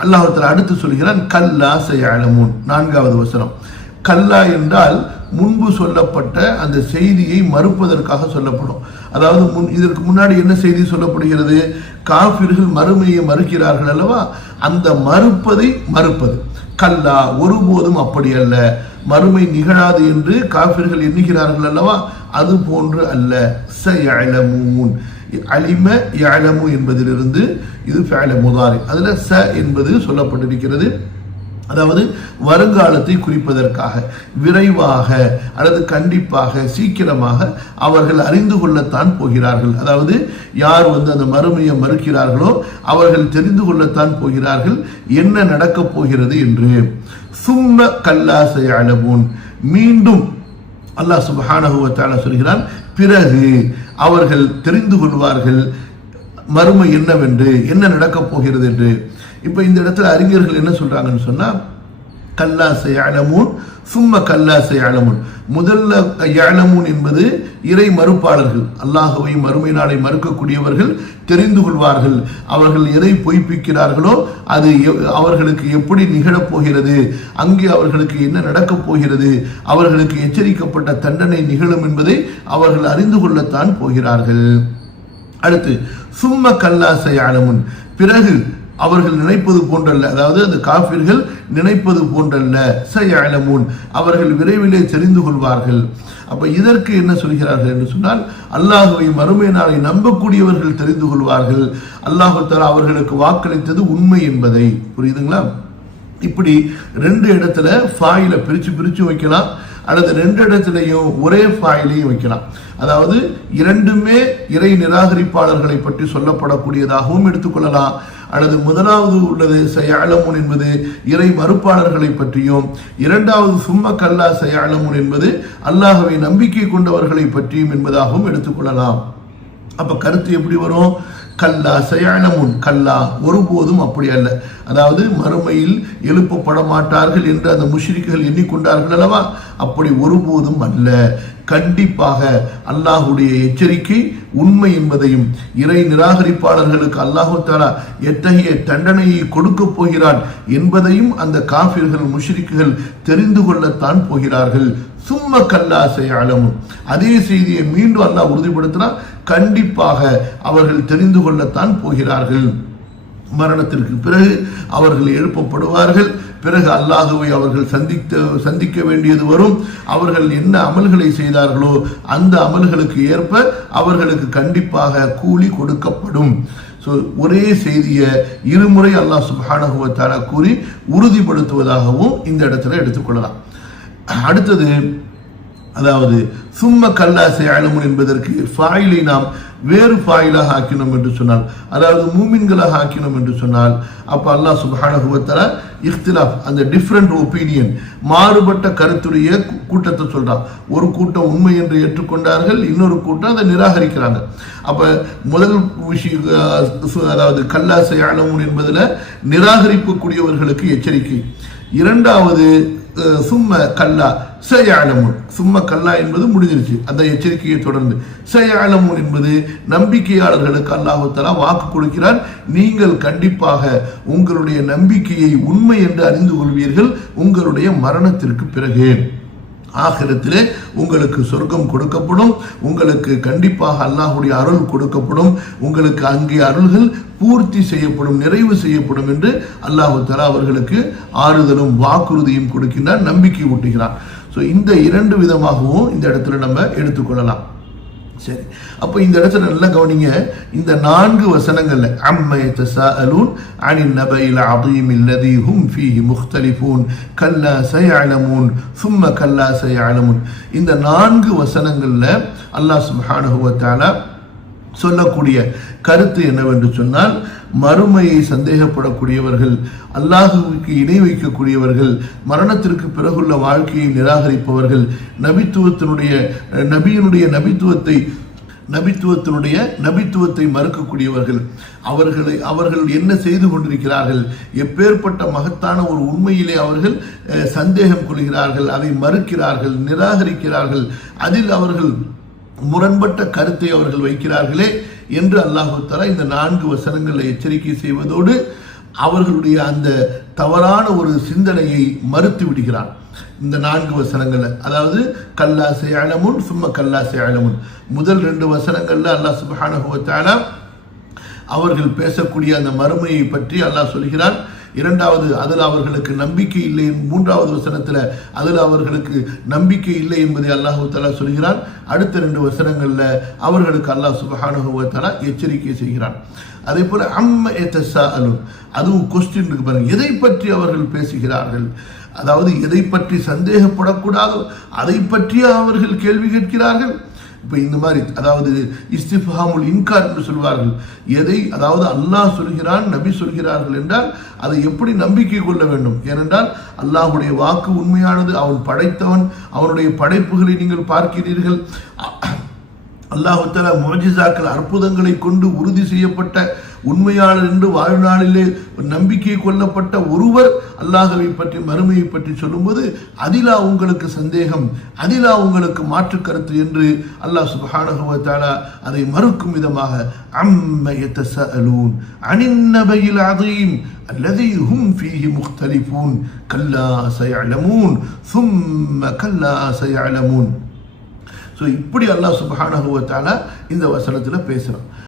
அல்லாஹத்தில் அடுத்து சொல்கிறான் கல்லா செய்யலமுன் நான்காவது வசனம். கல்லா என்றால் முன்பு சொல்லப்பட்ட அந்த செய்தியை மறுப்பதற்காக சொல்லப்படும். அதாவது முன் இதற்கு முன்னாடி என்ன செய்தி சொல்லப்படுகிறது? காஃபிர்கள் மறுமையை மறுக்கிறார்கள் அல்லவா? அந்த மறுப்பதை மறுப்பது. கல்லா ஒருபோதும் அப்படி அல்ல. மறுமை நிகழாது என்று காஃபிர்கள் எண்ணுகிறார்கள் அல்லவா? அது போன்று அல்ல. ச சயலமூன் அலிம யலமு என்பதிலிருந்து இது ஃபேல முதாரி. அதில் ச என்பது சொல்லப்பட்டிருக்கிறது. அதாவது வருங்காலத்தை குறிப்பதற்காக விரைவாக அல்லது கண்டிப்பாக சீக்கிரமாக அவர்கள் அறிந்து கொள்ளத்தான் போகிறார்கள். அதாவது யார் வந்து அந்த மறுமையை மறுக்கிறார்களோ அவர்கள் தெரிந்து கொள்ளத்தான் போகிறார்கள். என்ன நடக்கப் போகிறது என்று. சும்ம கல்லாசை அளவோன் மீண்டும் அல்லாஹ் சுபஹானஹுவத்தால சொல்கிறான் பிறகு அவர்கள் தெரிந்து கொள்வார்கள் மறுமை என்னவென்று என்ன நடக்கப் போகிறது என்று. இப்போ இந்த இடத்துல அறிஞர்கள் என்ன சொல்றாங்கன்னு சொன்னால் கல்லா செய்யலமூன் சும்ம கல்லா செய்யலமுன் முதல்ல யாழமூன் என்பது இறை மறுப்பாளர்கள் அல்லாஹுவை மறுமை நாளை மறுக்கக்கூடியவர்கள் தெரிந்து கொள்வார்கள். அவர்கள் எதை பொய்ப்பிக்கிறார்களோ அது எ- அவர்களுக்கு எப்படி நிகழப் போகிறது அங்கே அவர்களுக்கு என்ன நடக்கப் போகிறது அவர்களுக்கு எச்சரிக்கப்பட்ட தண்டனை நிகழும் என்பதை அவர்கள் அறிந்து கொள்ளத்தான் போகிறார்கள். அடுத்து சும்ம கல்லாசை ஆலமுன் பிறகு அவர்கள் நினைப்பது போன்றல்ல. அதாவது அந்த காபிர்கள் நினைப்பது போன்றல்ல. சயலமுன் அவர்கள் விரைவிலே தெரிந்து கொள்வார்கள். அப்ப இதற்கு என்ன சொல்கிறார்கள் என்று சொன்னால் அல்லாஹுவை மறுமை நாளை நம்பக்கூடியவர்கள் தெரிந்து கொள்வார்கள். அல்லாஹு தலா அவர்களுக்கு வாக்களித்தது உண்மை என்பதை. புரியுதுங்களா? இப்படி ரெண்டு இடத்துல ஃபாயில பிரிச்சு பிரிச்சு வைக்கலாம். அல்லது ரெண்டு இடத்திலையும் ஒரே ஃபாயிலையும் வைக்கலாம். அதாவது இரண்டுமே இறை நிராகரிப்பாளர்களை பற்றி சொல்லப்படக்கூடியதாகவும் எடுத்துக்கொள்ளலாம் அல்லது முதலாவது உள்ளது செயலமுன் என்பது இறை மறுப்பாளர்களை பற்றியும் இரண்டாவது சும்ம கல்லா செயலமுன் என்பது அல்லாஹவை நம்பிக்கை கொண்டவர்களை பற்றியும் என்பதாகவும் எடுத்துக்கொள்ளலாம் அப்ப கருத்து எப்படி வரும்? கல்லா சயானமுன். கல்லா ஒருபோதும் அப்படி அல்ல. அதாவது மறுமையில் எழுப்பப்பட மாட்டார்கள் என்று அந்த முஷ்ரிக்குகள் எண்ணிக்கொண்டார்கள் அல்லவா? அப்படி ஒருபோதும் அல்ல. கண்டிப்பாக அல்லாஹுடைய எச்சரிக்கை உண்மை என்பதையும் இறை நிராகரிப்பாளர்களுக்கு அல்லாஹு தாலா எத்தகைய தண்டனையை கொடுக்கப் போகிறான் என்பதையும் அந்த காபிர்கள் முஷ்ரிக்குகள் தெரிந்து கொள்ளத்தான் போகிறார்கள். சும்ம கல்லாசை அலமும் அதே செய்தியை மீண்டும் அல்லாஹ் உறுதிப்படுத்தினால் கண்டிப்பாக அவர்கள் தெரிந்து கொள்ளத்தான் போகிறார்கள். மரணத்திற்கு பிறகு அவர்கள் எழுப்பப்படுவார்கள். பிறகு அல்லாஹுவை அவர்கள் சந்தித்த சந்திக்க வேண்டியது வரும். அவர்கள் என்ன அமல்களை செய்தார்களோ அந்த அமல்களுக்கு ஏற்ப அவர்களுக்கு கண்டிப்பாக கூலி கொடுக்கப்படும். ஸோ ஒரே செய்தியை இருமுறை அல்லாஹ் சுப்ஹானஹு கூறி உறுதிப்படுத்துவதாகவும் இந்த இடத்துல எடுத்துக்கொள்ளலாம். அடுத்தது அதாவது சும்ம கல்லாசை அலமுன் என்பதற்கு ஃபாயிலை நாம் வேறு ஃபாயிலாக ஆக்கினோம் என்று சொன்னால் அதாவது மூமின்களாக ஆக்கினோம் என்று சொன்னால் அப்போ அல்லாஹ் சுப்ஹானஹு வ இஃப்திலாஃப் அந்த டிஃப்ரெண்ட் ஒப்பீனியன் மாறுபட்ட கருத்துடைய கூட்டத்தை சொல்கிறான் ஒரு கூட்டம் உண்மை என்று ஏற்றுக்கொண்டார்கள் இன்னொரு கூட்டம் அதை நிராகரிக்கிறாங்க. அப்போ முதல் விஷயம் சு- அதாவது கல்லாசை அலமுன் என்பதில் நிராகரிக்கக்கூடியவர்களுக்கு எச்சரிக்கை. இரண்டாவது சும்ம கல்லா சயாலமுன் சும்ம கல்லா என்பது முடிஞ்சிருச்சு. அந்த எச்சரிக்கையை தொடர்ந்து. சயாலமுன் என்பது நம்பிக்கையாளர்களுக்கு அல்லாஹு வாக்கு கொடுக்கிறார் நீங்கள் கண்டிப்பாக உங்களுடைய நம்பிக்கையை உண்மை என்று அறிந்து கொள்வீர்கள். உங்களுடைய மரணத்திற்கு பிறகு. ஆகிரத்திலே உங்களுக்கு சொர்க்கம் கொடுக்கப்படும். உங்களுக்கு கண்டிப்பாக அல்லாஹுடைய அருள் கொடுக்கப்படும். உங்களுக்கு அங்கே அருள்கள் பூர்த்தி செய்யப்படும் நிறைவு செய்யப்படும் என்று அல்லாஹு தலா அவர்களுக்கு ஆறுதலும் வாக்குறுதியும் கொடுக்கின்றார் நம்பிக்கை ஊட்டுகிறார் ஸோ இந்த இரண்டு விதமாகவும் இந்த இடத்துல நம்ம எடுத்துக்கொள்ளலாம். சரி. அப்போ இந்த இடத்துல நல்லா கவனிங்க. இந்த நான்கு வசனங்கள்ல அம்மை தசாஅலூன் அனின் நபையில் அதீம் இல்லதி ஹும் ஃபீஹி முஹ்தலிஃபூன் கல்லா சயஅலமூன் சும்ம கல்லா சயஅலமூன். இந்த நான்கு வசனங்கள்ல அல்லாஹ் சுப்ஹானஹு வ தஆலா சொல்லக்கூடிய கருத்து என்னவென்று சொன்னால் மறுமையை சந்தேகப்படக்கூடியவர்கள் அல்லாஹுவுக்கு இணை வைக்கக்கூடியவர்கள் மரணத்திற்கு பிறகுள்ள வாழ்க்கையை நிராகரிப்பவர்கள் நபித்துவத்தினுடைய நபியினுடைய நபித்துவத்தை நபித்துவத்தினுடைய நபித்துவத்தை மறுக்கக்கூடியவர்கள் அவர்களை அவர்கள் என்ன செய்து கொண்டிருக்கிறார்கள் எப்பேற்பட்ட மகத்தான ஒரு உண்மையிலே அவர்கள் சந்தேகம் கொள்கிறார்கள் அதை மறுக்கிறார்கள் நிராகரிக்கிறார்கள் அதில் அவர்கள் முரண்பட்ட கருத்தை அவர்கள் வைக்கிறார்களே என்று அல்லாஹு தஆலா இந்த நான்கு வசனங்களை எச்சரிக்கை செய்வதோடு அவர்களுடைய அந்த தவறான ஒரு சிந்தனையை மறுத்து விடுகிறான் இந்த நான்கு வசனங்களை. அதாவது கல்லா செய்யலமுன் சும்மா கல்லா செய்யலமுன் முதல் ரெண்டு வசனங்கள்ல அல்லாஹ் சுப்ஹானஹு அவர்கள் பேசக்கூடிய அந்த மறுமையை பற்றி அல்லாஹ் சொல்கிறான். இரண்டாவது அதில் அவர்களுக்கு நம்பிக்கை இல்லை மூன்றாவது வசனத்தில் அதில் அவர்களுக்கு நம்பிக்கை இல்லை என்பதை அல்லாஹு தலா சொல்கிறான். அடுத்த ரெண்டு வசனங்களில் அவர்களுக்கு அல்லாஹ் சுபஹானுவ எச்சரிக்கை செய்கிறான். அதே போல் அம்ம எத்தசா அலு அதுவும் கொஸ்டின் இருக்கு பாருங்க. எதை பற்றி அவர்கள் பேசுகிறார்கள்? அதாவது எதை பற்றி சந்தேகப்படக்கூடாதோ அதை பற்றியே அவர்கள் கேள்வி கேட்கிறார்கள். இப்போ இந்த மாதிரி அதாவது இஸ்திஃபாமுல் இன்கார் என்று சொல்வார்கள். எதை அதாவது அல்லாஹ் சொல்கிறான் நபி சொல்கிறார்கள் என்றால் அதை எப்படி நம்பிக்கை கொள்ள வேண்டும்? ஏனென்றால் அல்லாஹுடைய வாக்கு உண்மையானது அவன் படைத்தவன் அவனுடைய படைப்புகளை நீங்கள் பார்க்கிறீர்கள். அல்லாஹுத்தலா மோஜிசாக்கள் அற்புதங்களை கொண்டு உறுதி செய்யப்பட்ட உண்மையாளர் என்று வாழ்நாளிலே நம்பிக்கை கொள்ளப்பட்ட ஒருவர் அல்லாஹவை பற்றி மறுமையை பற்றி சொல்லும்போது அதிலா உங்களுக்கு சந்தேகம் அதிலா உங்களுக்கு மாற்று கருத்து என்று அல்லாஹ் சுபஹானஹு தாலா அதை மறுக்கும் விதமாக அம்ம யத்தஸஅலூன் அனின் நபையில் அதீம் الذي هم فيه مختلفون كلا سيعلمون ثم كلا سيعلمون ஸோ இப்படி அல்லாஹ் சுபஹானஹு தாலா இந்த வசனத்தில் பேசுகிறான்